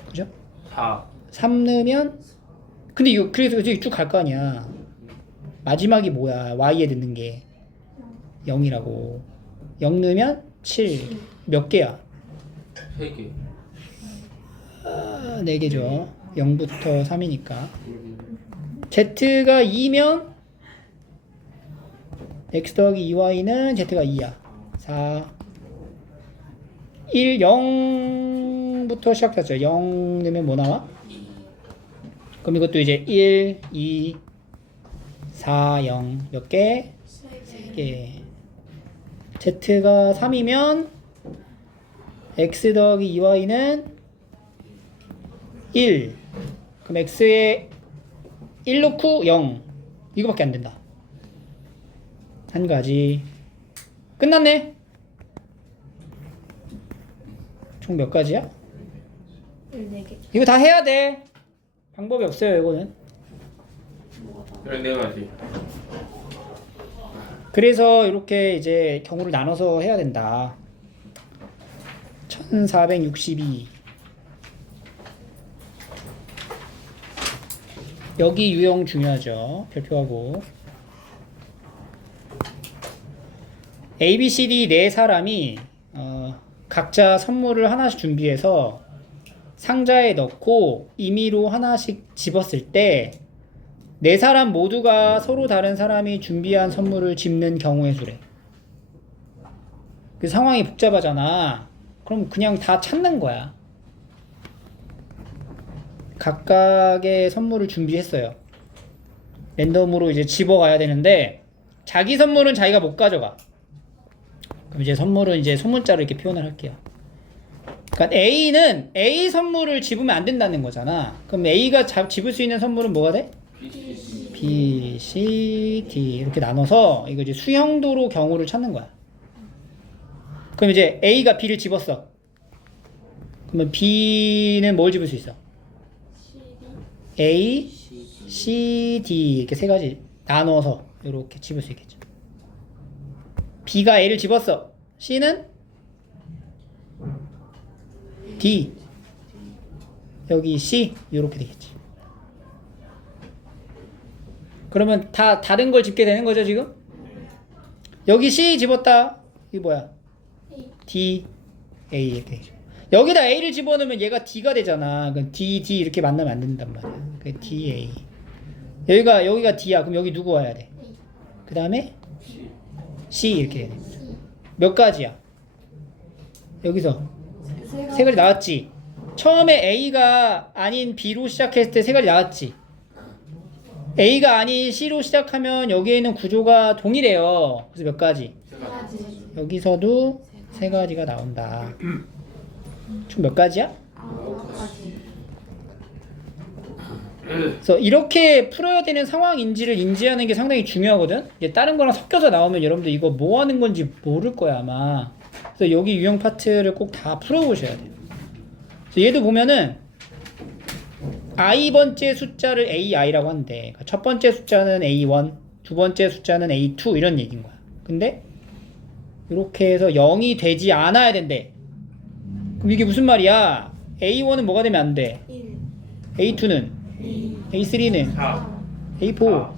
그죠? 4. 3 넣으면 근데 이거 그래서 여기 쭉 갈 거 아니야. 마지막이 뭐야? Y에 넣는 게 0이라고. 0 넣으면 7 몇 개야? 3개. 아, 4개죠. 0부터 3이니까. Z가 2면 X 더하기 2Y는 Z가 2야. 4 1 0부터 시작했죠. 0 넣으면 뭐 나와? 그럼 이것도 이제 1 2 4 0 몇 개? 3개. Z가 3이면 X 더하기 2Y는 1. 그럼 X에 1 넣고 0. 이거밖에 안 된다. 한 가지. 끝났네. 총 몇 가지야? 4개. 이거 다 해야 돼. 방법이 없어요, 이거는. 14가지. 그래서 이렇게 이제 경우를 나눠서 해야 된다. 1462. 여기 유형 중요하죠. 별표하고. A, B, C, D 네 사람이 각자 선물을 하나씩 준비해서 상자에 넣고 임의로 하나씩 집었을 때 네 사람 모두가 서로 다른 사람이 준비한 선물을 집는 경우의 수래. 그 상황이 복잡하잖아. 그럼 그냥 다 찾는 거야. 각각의 선물을 준비했어요. 랜덤으로 이제 집어가야 되는데 자기 선물은 자기가 못 가져가. 그럼 이제 선물은 이제 소문자로 이렇게 표현을 할게요. 그러니까 A는 A 선물을 집으면 안 된다는 거잖아. 그럼 A가 집을 수 있는 선물은 뭐가 돼? B, C, D 이렇게 나눠서 이거 이제 수형도로 경우를 찾는 거야. 그럼 이제 A가 B를 집었어. 그러면 B는 뭘 집을 수 있어? A, C, D 이렇게 세 가지 나눠서 이렇게 집을 수 있겠죠. B가 A를 집었어. C는 D 여기 C 이렇게 되겠지. 그러면 다 다른 걸 집게 되는 거죠 지금? 여기 C 집었다. 이게 뭐야? D, A 이렇게 되죠. 여기다 A를 집어넣으면 얘가 D가 되잖아. 그럼 D, D 이렇게 만나면 안 된단 말이야. 그 D, A. 여기가 D야. 그럼 여기 누구 와야 돼? 그 다음에 C 이렇게 되는 거죠. 몇 가지야? 여기서 세 가지 나왔지. 처음에 A가 아닌 B로 시작했을 때 세 가지 나왔지. A가 아닌 C로 시작하면 여기에 있는 구조가 동일해요. 그래서 몇 가지? 여기서도 세 가지가 나온다. 총 몇 가지야? 그래서 이렇게 풀어야 되는 상황인지를 인지하는 게 상당히 중요하거든. 이제 다른 거랑 섞여서 나오면 여러분들 이거 뭐 하는 건지 모를 거야 아마. 그래서 여기 유형 파트를 꼭 다 풀어보셔야 돼요. 그래서 얘도 보면은 i번째 숫자를 ai라고 하는데 그러니까 첫 번째 숫자는 a1, 두 번째 숫자는 a2 이런 얘기인 거야. 근데 이렇게 해서 0이 되지 않아야 된대. 그럼 이게 무슨 말이야? a1은 뭐가 되면 안 돼? 1 a2는 2 a3는 4 a4.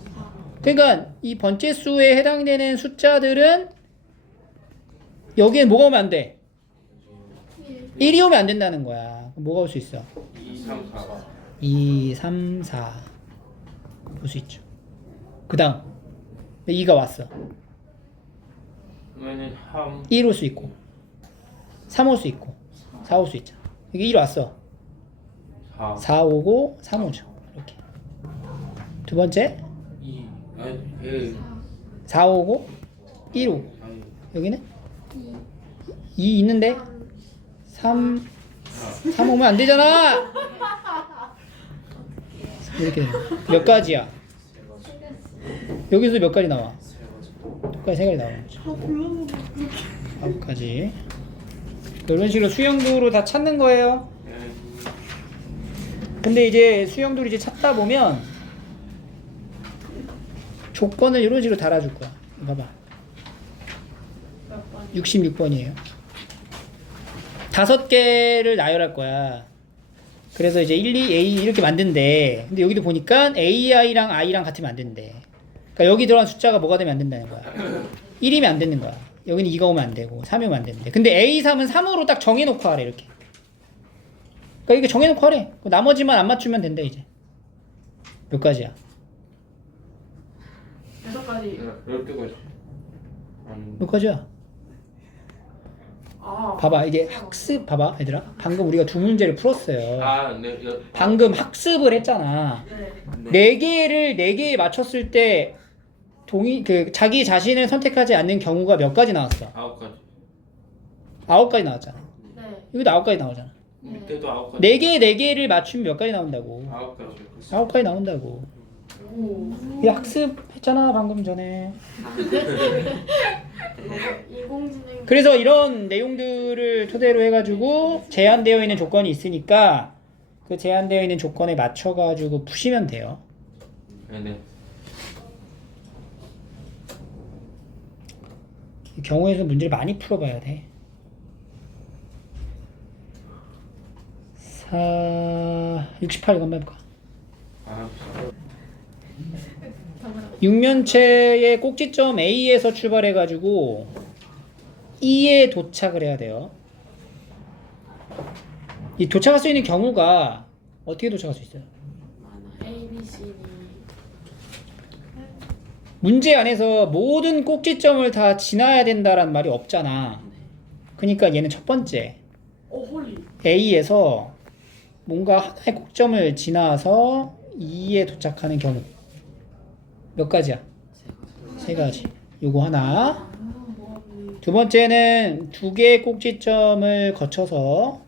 그러니까 이 번째 수에 해당되는 숫자들은 여기에 뭐가 오면 안 돼? 1이 오면 안 된다는 거야. 그럼 뭐가 올 수 있어? 2 3 4 2, 3, 4 볼 수 있죠. 그 다음 2가 왔어. 그러면은 3 1 올 수 있고 3 올 수 있고 4 올 수 있잖아. 이게 1 왔어. 4 4 오고 3 오죠. 이렇게. 두 번째 2 아니 1 4 오고 1 오고 아니 여기는 2 2 있는데 3 오면 안 되잖아. 이렇게 되는 거야. 몇 가지야? 여기서 몇 가지 나와? 똑같이 세 가지 나오는 거죠. 9가지. 이런 식으로 수형도로 다 찾는 거예요. 근데 이제 수형도를 이제 찾다 보면 조건을 이런 식으로 달아줄 거야. 봐봐. 66번이에요. 5개를 나열할 거야. 그래서 이제 1, 2, A 이렇게 만든대. 근데 여기도 보니까 AI랑 I랑 같으면 안 된대. 그러니까 여기 들어간 숫자가 뭐가 되면 안 된다는 거야. 1이면 안 되는 거야. 여기는 2가 오면 안 되고 3이 오면 안 되는데. 근데 A3은 3으로 딱 정해놓고 하래 이렇게. 그러니까 이게 정해놓고 하래. 나머지만 안 맞추면 된대 이제. 몇 가지야? 6가지. 12가지 몇 가지야? 아. 봐봐 이게 학습 봐봐 얘들아. 방금 우리가 두 문제를 풀었어요. 아네 방금 학습을 했잖아. 네. 4개에 맞췄을 때 자기 자신을 선택하지 않는 경우가 몇 가지 나왔어? 9가지 9가지 나왔잖아. 네. 여기도 9가지 나오잖아. 밑에도 9가지 4개를 맞추면 몇 가지 나온다고? 9가지 9가지 나온다고. 오. 이 학습했잖아 방금 전에. 인공지능. 그래서 이런 내용들을 토대로 해가지고 제한되어 있는 조건이 있으니까 그 제한되어 있는 조건에 맞춰가지고 푸시면 돼요. 네네 이 경우에서 문제를 많이 풀어봐야 돼. 68 이거 한번 해볼까? 아 6면체의 꼭지점 A에서 출발해가지고 E에 도착을 해야 돼요. 이 도착할 수 있는 경우가 어떻게 도착할 수 있어요? A, B, C, D. 문제 안에서 모든 꼭지점을 다 지나야 된다라는 말이 없잖아. 그러니까 얘는 첫 번째 오, 홀리. A에서 뭔가 하나의 꼭점을 지나서 E에 도착하는 경우 몇 가지야? 세 가지. 요거 하나. 두 번째는 두 개의 꼭지점을 거쳐서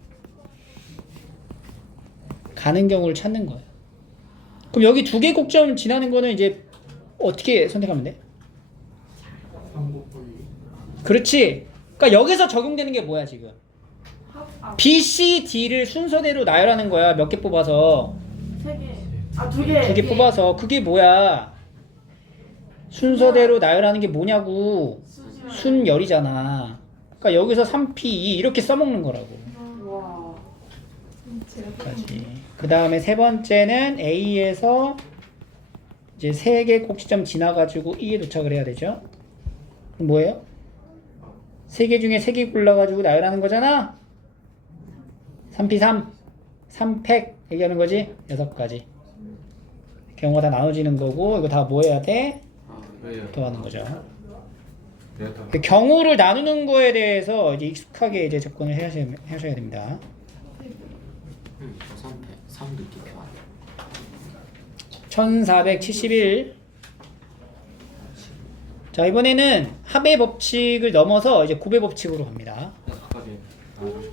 가는 경우를 찾는 거예요. 그럼 여기 두 개의 꼭지점을 지나는 거는 이제 어떻게 선택하면 돼? 그렇지. 그러니까 여기서 적용되는 게 뭐야 지금? B, C, D를 순서대로 나열하는 거야. 몇 개 뽑아서. 3개. 아, 2개. 두 개 뽑아서. 그게 뭐야? 순서대로 나열하는 게 뭐냐고. 순열이잖아. 그러니까 여기서 3P 이렇게 써먹는 거라고. 와. 까지. 그 다음에 세 번째는 A에서 이제 세 개 꼭지점 지나가지고 E에 도착을 해야 되죠. 그럼 뭐예요? 세 개 중에 세 개 골라가지고 나열하는 거잖아. 3P3 3팩 얘기하는 거지. 6가지 경우가 다 나눠지는 거고 이거 다 뭐 해야 돼? 왜요? 더하는 거죠. 왜요? 그 경우를 나누는 거에 대해서 이제 익숙하게 이제 접근을 하셔야 됩니다. 3 느낌 교환 1471. 자, 이번에는 합의 법칙을 넘어서 이제 곱의 법칙으로 갑니다.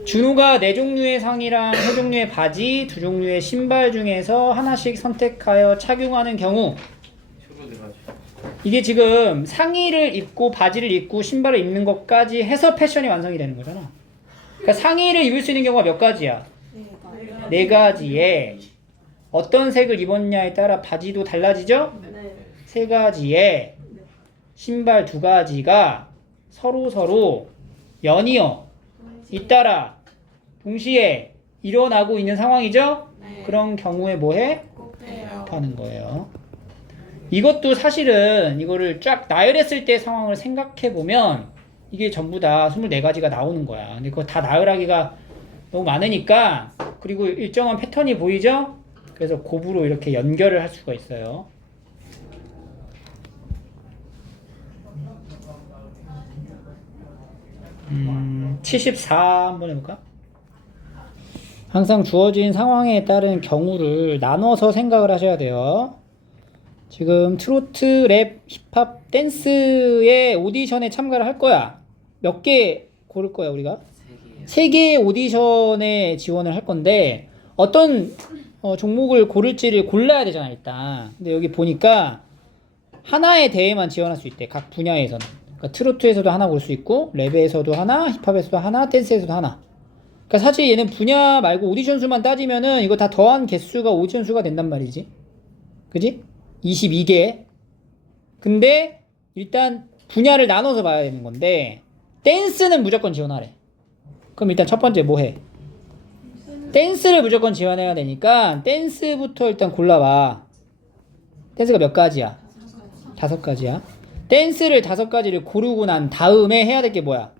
준호가 4종류의 상의랑 3종류의 바지, 2종류의 신발 중에서 하나씩 선택하여 착용하는 경우, 이게 지금 상의를 입고 바지를 입고 신발을 입는 것까지 해서 패션이 완성이 되는 거잖아. 그러니까 상의를 입을 수 있는 경우가 몇 가지야? 4가지에 어떤 색을 입었냐에 따라 바지도 달라지죠? 네. 세 가지에 신발 두 가지가 서로 연이어 잇따라 동시에 일어나고 있는 상황이죠? 네. 그런 경우에 뭐해? 곱해요. 하는 거예요. 이것도 사실은 이거를 쫙 나열했을 때 상황을 생각해 보면 이게 전부 다 24가지가 나오는 거야. 근데 그거 다 나열하기가 너무 많으니까, 그리고 일정한 패턴이 보이죠? 그래서 곱으로 이렇게 연결을 할 수가 있어요. 음, 74 한번 해볼까? 항상 주어진 상황에 따른 경우를 나눠서 생각을 하셔야 돼요. 지금 트로트, 랩, 힙합, 댄스의 오디션에 참가를 할 거야. 몇 개 고를 거야, 우리가? 3개의 오디션에 지원을 할 건데, 어떤 종목을 고를지를 골라야 되잖아, 일단. 근데 여기 보니까 하나의 대회만 지원할 수 있대, 각 분야에서는. 그러니까 트로트에서도 하나 고를 수 있고, 랩에서도 하나, 힙합에서도 하나, 댄스에서도 하나. 그러니까 사실 얘는 분야 말고 오디션 수만 따지면은 이거 다 더한 개수가 오디션 수가 된단 말이지. 그지? 22개. 근데 일단 분야를 나눠서 봐야 되는 건데, 댄스는 무조건 지원하래. 그럼 일단 첫 번째 뭐 해? 댄스를 무조건 지원해야 되니까 댄스부터 일단 골라봐. 댄스가 몇 가지야? 5가지야. 댄스를 5가지를 고르고 난 다음에 해야 될 게 뭐야?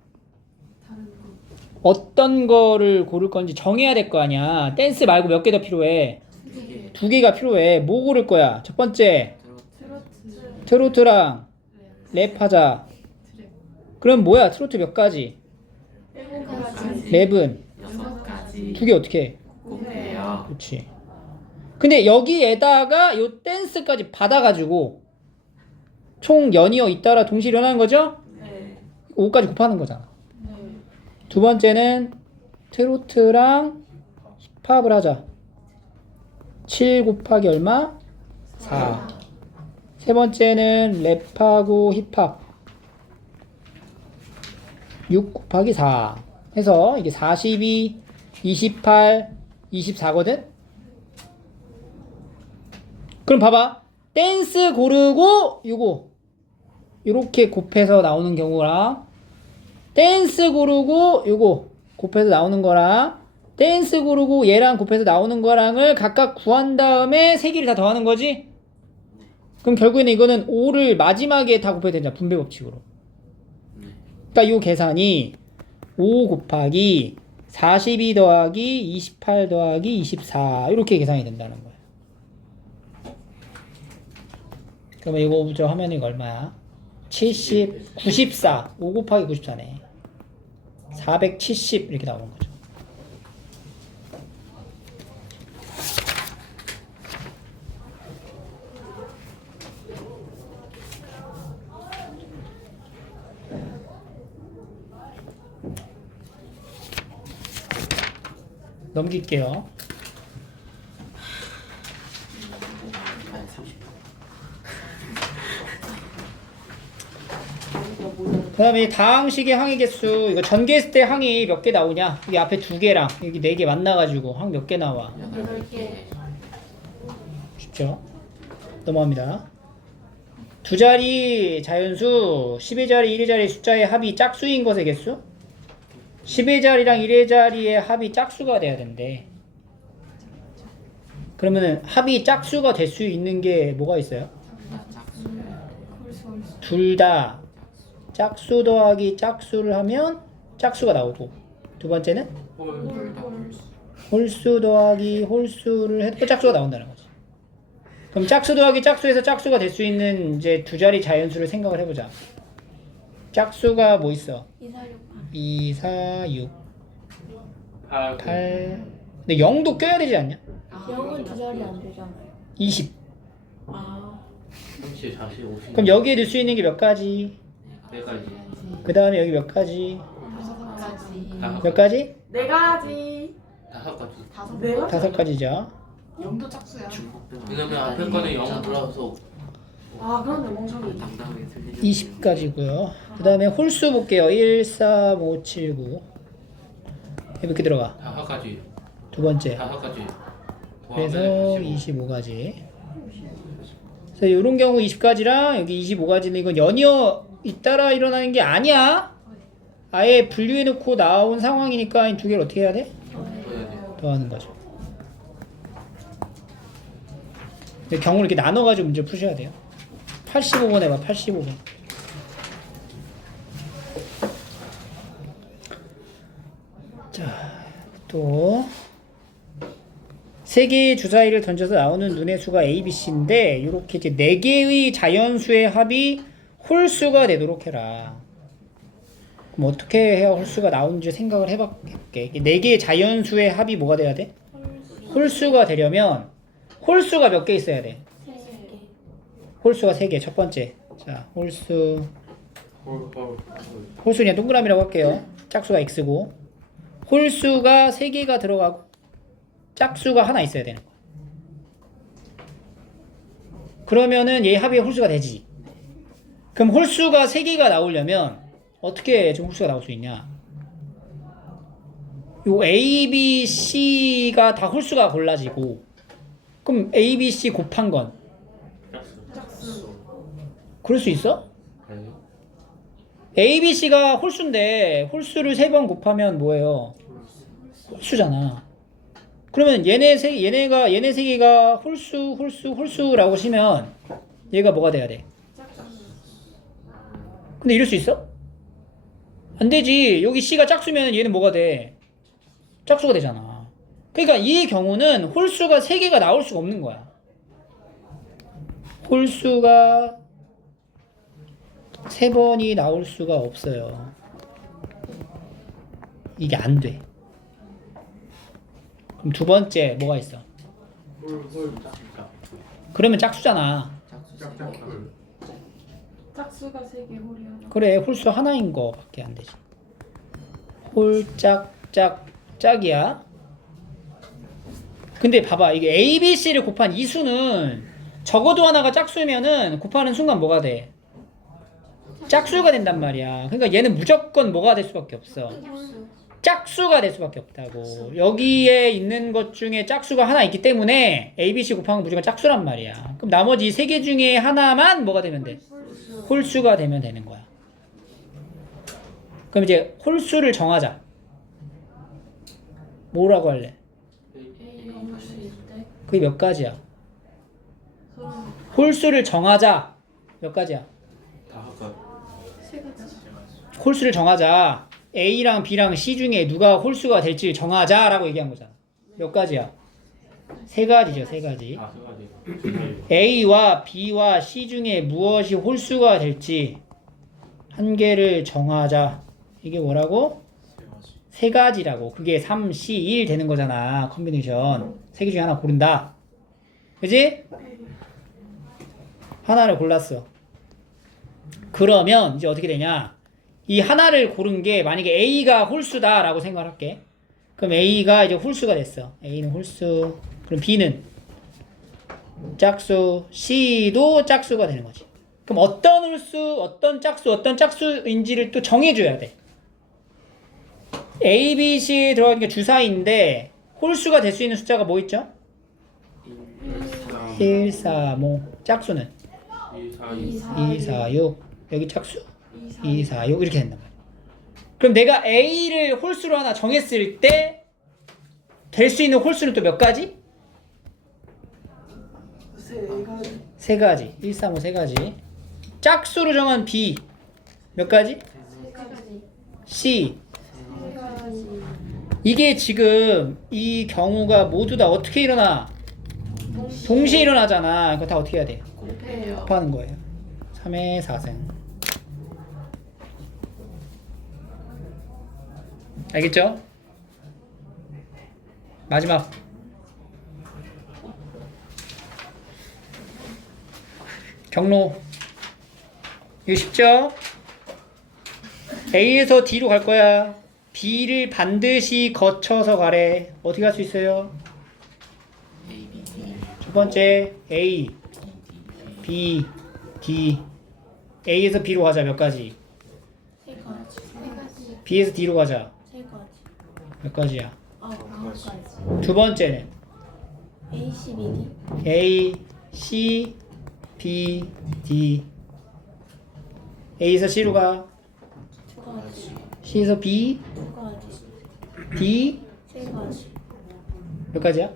어떤 거를 고를 건지 정해야 될 거 아니야. 댄스 말고 몇 개 더 필요해? 2개가 필요해. 뭐 고를 거야? 첫 번째 트로트랑 랩하자. 그럼 뭐야? 트로트 몇 가지? 7가지. 랩은 6가지. 2개 어떻게 해? 곱해요. 그렇지. 근데 여기에다가 요 댄스까지 받아가지고 총 연이어 잇따라 동시에 일어나는 거죠? 네. 5까지 곱하는 거잖아. 네. 두 번째는 트로트랑 힙합을 하자. 7 곱하기 얼마? 4. 세 번째는 랩하고 힙합. 6 곱하기 4 해서 이게 42, 28, 24거든? 그럼 봐봐. 댄스 고르고 요거 요렇게 곱해서 나오는 경우랑, 댄스 고르고 요거 곱해서 나오는 거랑, 댄스 고르고 얘랑 곱해서 나오는 거랑을 각각 구한 다음에 3개를 다 더하는 거지? 그럼 결국에는 이거는 5를 마지막에 다 곱해야 되잖아, 분배 법칙으로. 그러니까 요 계산이 5 곱하기 42 더하기 28 더하기 24 이렇게 계산이 된다는 거야. 그러면 이거 먼저 하면 이거 얼마야? 70, 94. 5 곱하기 94네. 470 이렇게 나오는 거죠. 넘길게요. 그 다음에 다항식의 항의 개수, 이거 전개했을 때 항이 몇 개 나오냐? 여기 앞에 2개랑 여기 4개 만나가지고 항 몇 개 나와? 8개. 쉽죠? 넘어갑니다. 두 자리 자연수 10의 자리 1의 자리 숫자의 합이 짝수인 것의 개수? 10의 자리랑 1의 자리의 합이 짝수가 돼야 된대. 그러면은 합이 짝수가 될 수 있는 게 뭐가 있어요? 둘 다 짝수 더하기 짝수를 하면 짝수가 나오고, 두 번째는 홀수 더하기 홀수를 해도 짝수가 나온다는 거지. 그럼 짝수 더하기 짝수에서 짝수가 될 수 있는 이제 두 자리 자연수를 생각을 해보자. 짝수가 뭐 있어? 2, 4, 6, 8. 근데 0도 껴야 되지 않냐? 0은 2자리 안 되잖아요. 20. 아. 30, 40, 50. 그럼 여기에 넣을 수 있는 게 몇 가지? 4가지. 그 다음에 여기 몇 가지? 5가지. 몇 가지? 4가지. 5가지. 4가지. 5가지죠. 0도 짝수야. 왜냐면 앞에 거는 0 들어서 아, 그런데 멍청이. 당당하게 틀리죠. 20가지고요. 그 다음에 홀수 볼게요. 1, 3, 5, 7, 9. 이렇게 들어가. 5가지. 두 번째. 5가지. 그래서 25가지. 그래서 이런 경우 20가지랑 여기 25가지는 이건 연이어 잇따라 일어나는 게 아니야. 아예 분류해놓고 나온 상황이니까 이 두 개를 어떻게 해야 돼? 더하는 거죠. 경우를 이렇게 나눠가지고 문제 푸셔야 돼요. 85번 해봐. 85번. 자, 또 세 개의 주사위를 던져서 나오는 눈의 수가 A, B, C인데 이렇게 이제 네 개의 자연수의 합이 홀수가 되도록 해라. 그럼 어떻게 해야 홀수가 나오는지 생각을 해볼게. 네 개의 자연수의 합이 뭐가 돼야 돼? 홀수가 되려면 홀수가 몇 개 있어야 돼? 홀수가 3개. 첫 번째. 자, 홀수 그냥 동그라미라고 할게요. 짝수가 x고 홀수가 3개가 들어가고 짝수가 하나 있어야 되는 거야. 그러면은 얘 합의 홀수가 되지. 그럼 홀수가 3개가 나오려면 어떻게 좀 홀수가 나올 수 있냐? 요 A, B, C가 다 홀수가 골라지고 그럼 A, B, C 곱한 건 그럴 수 있어? A, B, C가 홀수인데 홀수를 3번 곱하면 뭐예요? 홀수잖아. 그러면 얘네 세 개가 홀수라고 치면 얘가 뭐가 돼야 돼? 근데 이럴 수 있어? 안 되지. 여기 C가 짝수면 얘는 뭐가 돼? 짝수가 되잖아. 그러니까 이 경우는 홀수가 3개가 나올 수가 없는 거야. 홀수가 3번이 나올 수가 없어요. 이게 안 돼. 그럼 두 번째 뭐가 있어? 그러면 짝수잖아. 짝수가 3개, 홀이 하나. 그래, 홀수 하나인 거밖에 안 되지. 짝이야. 근데 봐봐, 이게 A, B, C를 곱한 이 수는 적어도 하나가 짝수면은 곱하는 순간 뭐가 돼? 짝수가 된단 말이야. 그러니까 얘는 무조건 뭐가 될 수밖에 없어? 짝수가 될 수밖에 없다고. 여기에 있는 것 중에 짝수가 하나 있기 때문에 A, B, C 곱한 건 무조건 짝수란 말이야. 그럼 나머지 3개 중에 하나만 뭐가 되면 돼? 홀수가 되면 되는 거야. 그럼 이제 홀수를 정하자. 뭐라고 할래? 그게 몇 가지야? 홀수를 정하자. 몇 가지야? 홀수를 정하자. A랑 B랑 C 중에 누가 홀수가 될지 정하자라고 얘기한 거잖아. 몇 가지야? 3가지죠, 3가지. A와 B와 C 중에 무엇이 홀수가 될지 한 개를 정하자. 이게 뭐라고? 3가지라고. 그게 3, C, 1 되는 거잖아. 컨비네이션. 3개 중에 하나 고른다. 그지? 하나를 골랐어. 그러면 이제 어떻게 되냐? 이 하나를 고른 게 만약에 A가 홀수다라고 생각할게. 그럼 A가 이제 홀수가 됐어. A는 홀수. 그럼 B는 짝수, C도 짝수가 되는 거지. 그럼 어떤 홀수, 어떤 짝수인지를 또 정해줘야 돼. A, B, C 들어가는 게 주사위인데 홀수가 될 수 있는 숫자가 뭐 있죠? 1, 4, 5. 짝수는 2, 4, 6. 여기 짝수 2, 4, 6 이렇게 된단 말이야. 그럼 내가 A를 홀수로 하나 정했을 때 될 수 있는 홀수는 또 몇 가지? 3가지. 1, 3, 5 3가지. 짝수로 정한 B 몇 가지? C. 이게 지금 이 경우가 모두 다 어떻게 일어나? 동시에 일어나잖아. 이거 다 어떻게 해야 돼? 곱하는 거예요. 3의 4승. 알겠죠? 마지막. 경로. 이거 쉽죠? A에서 D로 갈 거야. B를 반드시 거쳐서 가래. 어떻게 할 수 있어요? 첫 번째 A, B, D. A에서 B로 가자. 몇 가지? 3가지. B에서 D로 가자. 3가지. 몇 가지야? 9가지. 두 번째는 A, C, B, D. A, C, B, D. A에서 C로 가. 두 가지. C에서 B, 두 가지. D 세 가지. 몇 가지야?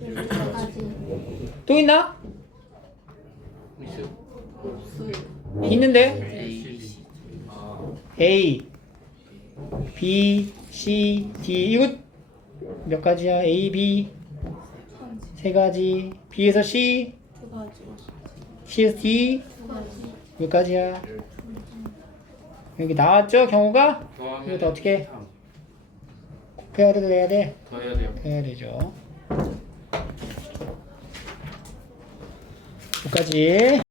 네 가지. 또 있나? 있어요. 없어요. 있는데 A, C. A, B, C, D 이거 몇 가지야? A, B 세 가지. B에서 C, 두 가지. C에서 D 두 가지. 몇 가지야? 여기 나왔죠 경우가? 더하면 이것도 어떻게 해? 3. 곱해야 돼도 해야 돼? 더 해야 돼요. 해야 되죠. 여기까지.